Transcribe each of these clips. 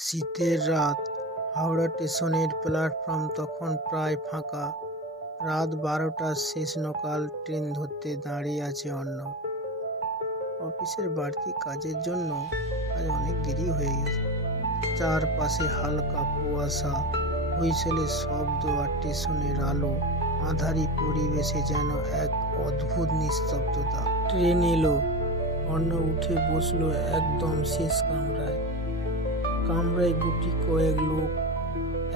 শীতের রাত, হাওড়া স্টেশনের প্ল্যাটফর্ম তখন প্রায় ফাঁকা। রাত 12টার শেষ নকাল ট্রেন ধরতে দাঁড়িয়ে আছে অর্ণব। অফিসের বাড়তি কাজের জন্য আজ অনেক দেরি হয়ে গেছে। চারপাশে হালকা কুয়াশা, হুইসেলের শব্দ আর স্টেশনের আলো, আঁধারি পরিবেশে যেন এক অদ্ভুত নিস্তব্ধতা। ট্রেন এলো, অর্ণব উঠে বসলো একদম শেষ কামরায়। কামরায় গুটি কয়েক লোক,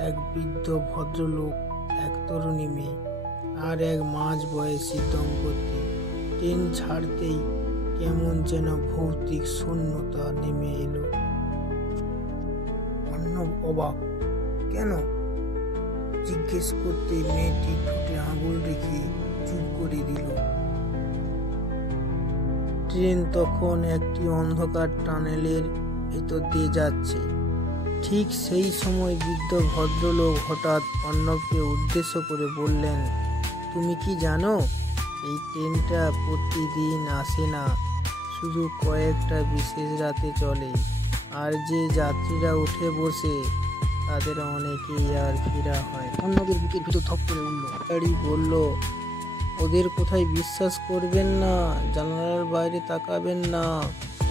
এক বৃদ্ধ ভদ্রলোক, এক তরুণী মেয়ে আর এক মাঝ বয়সী দম্পতি। ট্রেন ছাড়তেই কেমন যেন ভৌতিক শূন্যতা নেমে এলো। অর্ণব অবাক। কেন জিজ্ঞেস করতে মেয়েটি ঠোঁটে আঙুল রেখে চুপ করে দিল। ট্রেন তখন একটি অন্ধকার টানেলের ভেতর দিয়ে যাচ্ছে। ঠিক সেই সময় বৃদ্ধ ভদ্রলোক হঠাৎ অর্ণবকে উদ্দেশ্য করে বললেন, তুমি কি জানো এই ট্রেনটা প্রতিদিন আসে না, শুধু কয়েকটা বিশেষ রাতে চলে। আর যে যাত্রীরা উঠে বসে তাদের অনেকেই আর ফেরা হয়। অর্ণবের বুকের ভিতর ধপ করে উঠল। গাড়ি বলল, ওদের কোথায় বিশ্বাস করবেন না, জানালার বাইরে তাকাবেন না,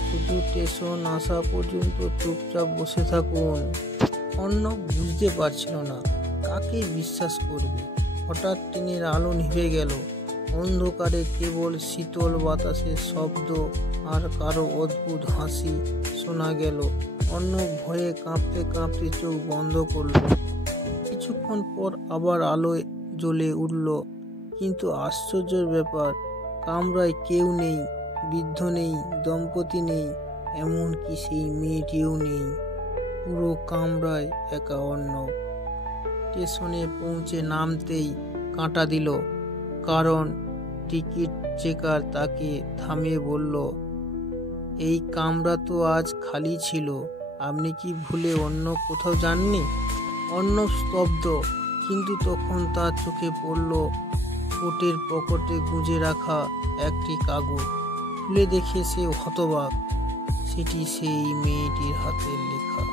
শুধু স্টেশন আসা পর্যন্ত চুপচাপ বসে থাকুন। অর্ণব বুঝতে পারছিল না কাকে বিশ্বাস করবে। হঠাৎ ট্রেনের আলো নিভে গেল। অন্ধকারে কেবল শীতল বাতাসের শব্দ আর কারো অদ্ভুত হাসি শোনা গেল। অর্ণব ভয়ে কাঁপতে কাঁপতে চোখ বন্ধ করল। কিছুক্ষণ পর আবার আলো জ্বলে উঠল, কিন্তু আশ্চর্যের ব্যাপার, কামরায় কেউ নেই, বৃদ্ধ নেই, দম্পতি নেই, এমনকি সেই মেয়েটিও নেই। পুরো কামরায় একা অর্ণব। স্টেশনে পৌঁছে নামতেই কাঁটা দিল, কারণ টিকিট চেকার তাকে থামিয়ে বলল, এই কামরা তো আজ খালি ছিল, আপনি কি ভুলে অন্য কোথাও যাননি? অর্ণব স্তব্ধ, কিন্তু তখন তার চোখে পড়ল কোটের পকেটে গুঁজে রাখা একটি কাগজ। খুলে দেখে সে হতবাক। সেটি সেই মেয়েটির হাতের লেখা।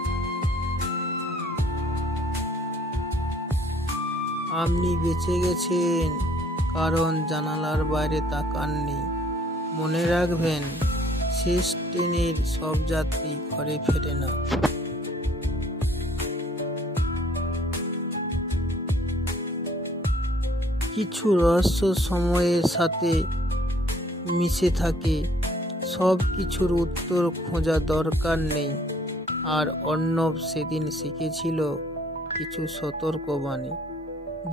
আপনি বেঁচে গেছেন, কারণ জানালার বাইরে তাকাননি। মনে রাখবেন, শেষ ট্রেনের সব যাত্রী ঘরে ফেরে না। কিছু রহস্য সময়ের সাথে মিশে থাকে, সব কিছুর উত্তর খোঁজা দরকার নেই। আর অর্ণব সেদিন শিখেছিল, কিছু সতর্কবাণী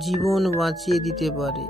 জীবন বাঁচিয়ে দিতে পারে।